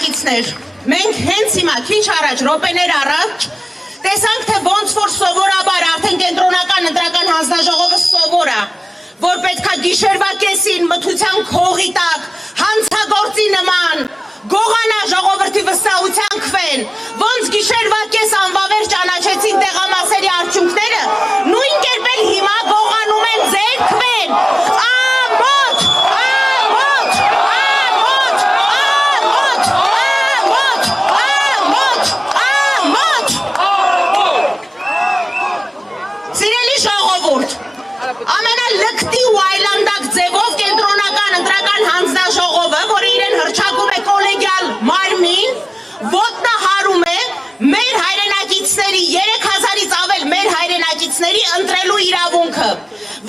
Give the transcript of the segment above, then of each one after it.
հայրենակիցներ, մենք հենց հիմա քիչ առաջ, րոպեներ առաջ, տեսանք, թե ոնց որ սովորաբար արդեն կենտրոնական ընտրական հանձնաժողովը սովոր է, որ պետքա գիշերվա կեսին մթության քողի տակ, հանցագործի նման, գողանա ժողովրդի վստահության քվեն, ոնց գիշերվա կես անվավեր ճանաչեցին տեղամասերի արդյունքները, նույն կերպ էլ հիմա գողանում են ձեր քվեն, ամոթ, ամոթ, ամոթ, ամոթ, ամոթ, ամոթ, ամոթ, սիրելի ժողովուրդ, ամենալկտի ու այլանդակ ձևով կենտրոնական ընտրական հանձնաժողովը, որը իրեն հռչակում է կոլեգիալ մարմին, ոտնահարում է մեր հայրենակիցների, 3000-ից ավել մեր հայրենակիցների ընտրելու իրավունքը,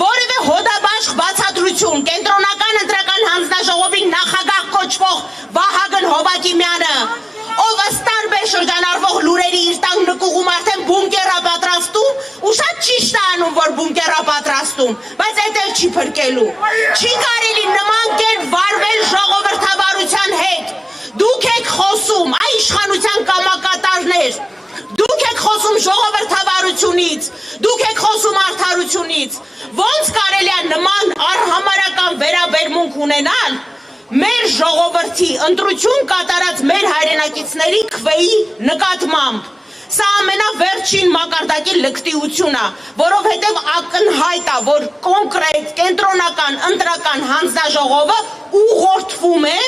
որևէ հոդաբաշխ բացատրություն կենտրոնական ընտրական հանձնաժողովի նախագահ կոչվող Վահագն Հովակիմյանը, ով ըստ տարբեր շրջանառվող լուրերի իր տան նկուղում արդեն բունկերա պատրաստում, ու շատ ճիշտ է անում, որ բունկերա պատրաստում, բայց այդ էլ չի փրկելու, չի կարելի նման կերպ վարվել ժողովրդավարության հետ, դուք եք խոսում, այ իշխանության կամակատարներ, դուք եք խոսում ժողովրդավարությունից, դուք եք խոսում արդարությունից, ոնց կարելի է նման արհամարական վերաբերմունք ունենալ մեր ժողովրդի ընտրություն կատարած մեր հայրենակիցների քվեի նկատմամբ, սա ամենավերջին մակարդակի լկտիություն է, որովհետև ակնհայտ է, որ կոնկրետ կենտրոնական ընտրական հանձնաժողովը ուղղորդվում է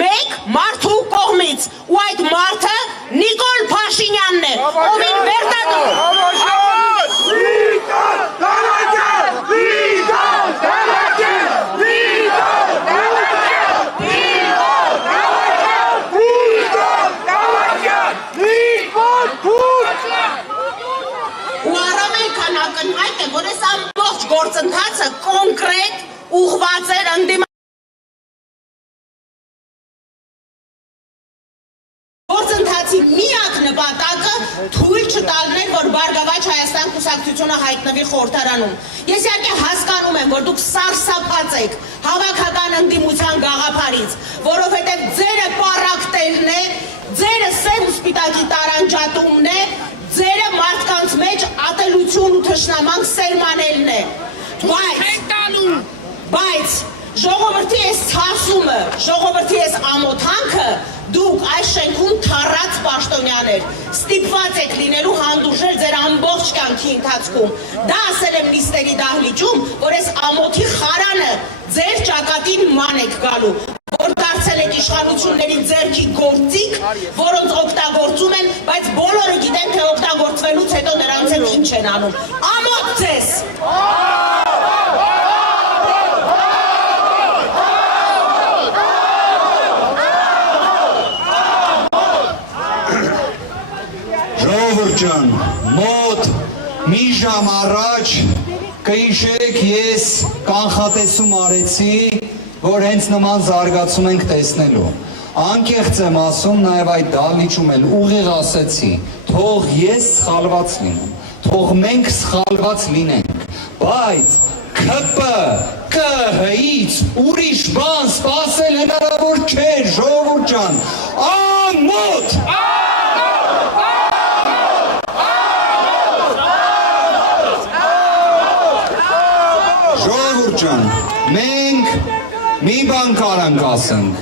մեկ մարդու կողմից, ու այդ մարդը Նիկոլ Փաշինյանն է, ովին վերտադրում ակնհայտ է, որ այս ամբողջ գործընթացը կոնկրետ ուղղված էր ընդդիմադիր գործընթացի միակ նպատակը թույլ չտալն էր, որ Բարգավաճ Հայաստան կուսակցությունը հայտնվի խորհրդարանում։ Ես իհարկե հասկանում եմ, որ դուք սարսափած եք հավաքական ընդդիմության գաղափարից, որովհետև ձերը պառակտելն է, ձերը սև ու սպիտակի տարանջատումն է, ձերը մարդկանց մեջ ատելություն ու թշնամանք սերմանելն է, բայց ժողովրդի այս ցասումը, ժողովրդի այս ամոթանքը դուք այս շենքում թառած պաշտոնյաներ ստիպված եք լինելու հանդուրժել ձեր ամբողջ կյանքի ընթացքում, դա ասել եմ նիստերի դահլիճում, որ այս ամոթի խարանը ձեր ճակատին ման եք գալու, որ դարձել եք իշխանությունների ձեռքի գործիք, որոնց օգտագործում են, բայց բոլորը գիտեն, թե օգտագործվելուց հետո նրանց հետ ինչ են անում։ Ամոթ ձեզ։ Ժողովուրդ ջան, մոտ մի ժամ առաջ կհիշեք, ես կանխատեսում արեցի, որ հենց նման զարգացում ենք տեսնելու։ Անկեղծ եմ ասում, նաև այդ դահլիճում էլ ուղիղ ասեցի, թող ես սխալված լինեմ, թող մենք սխալված լինենք, բայց ԿՊ-ԿՀ-ից ուրիշ բան սպասել հնարավոր չէ, ժողովուրդ ջան, ամոթ! Ժողովուրդ ջան, մենք մի բան կարանք ասենք,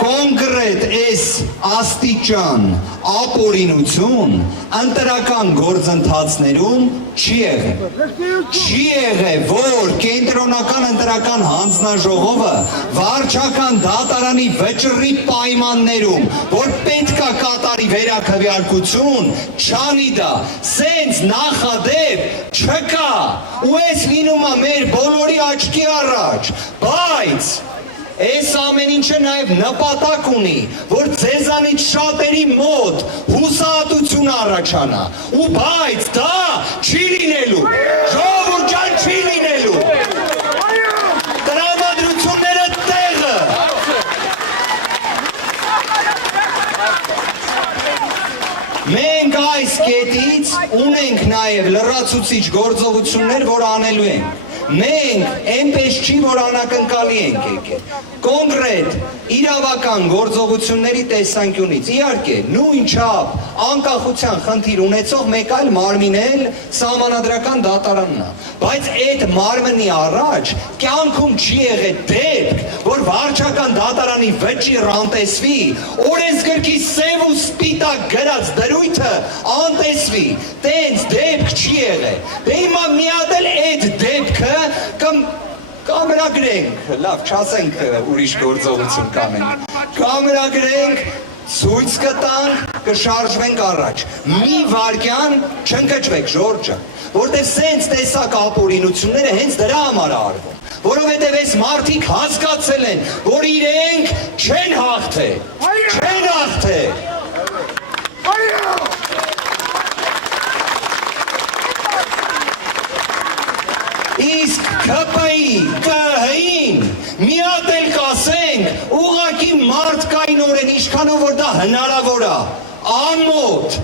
կոնկրետ այս աստիճան ապօրինություն ընտրական գործընթացներում չի եղել։ Չի եղել, որ կենտրոնական ընտրական հանձնաժողովը վարչական դատարանի վճռի պայմաններում, որ պետք է կատարի վերաքվեարկություն, չանի դա, սենց նախադեպ չկա, ու այս լինում է մեր բոլորի աչքի առաջ, բայց այս ամեն ինչը նաև նպատակ ունի, որ ձեզանից շատերի մոտ հուսահատություն առաջանա, ու բայց դա չի լինելու, ժողովուրդ ջան, չի լինելու, տրամադրությունները տեղը, մենք այս կետից ունենք նաև լրացուցիչ գործողություններ, որ անելու ենք, մենք այնպես չի, որ անակնկալի ենք եկել, կոնկրետ իրավական գործողությունների տեսանկյունից իհարկե նույնչափ անկախության խնդիր ունեցող մեկ այլ մարմին էլ սահմանադրական դատարանն է, բայց այդ մարմնի առաջ կյանքում չի եղել դեպք, որ վարչական դատարանի վճիռ անտեսվի, օրենսգրքի սև ու սպիտակ գրած դրույթը անտեսվի, տենց դեպք չի եղել, դե հիմա մի հատ էլ այդ դեպքը կամերագրենք, լավ, չասենք ուրիշ գործողություն կանենք, կամերագրենք, ցույց կտանք, կշարժվենք առաջ, մի վարկյան չընկճվեք Ժորջը, որտեղ սենց տեսակ ապօրինությունները հենց դրա համար արվում, որովհետև այս մարդիկ հասկացել են, որ իրենք չեն հաղթել, իսկ ԿՊ-ի, ԿՀ-ին մի հատ էլ կասենք, ուղղակի մարդկայնորեն, ինչքանով որ դա հնարավոր է, ամոթ,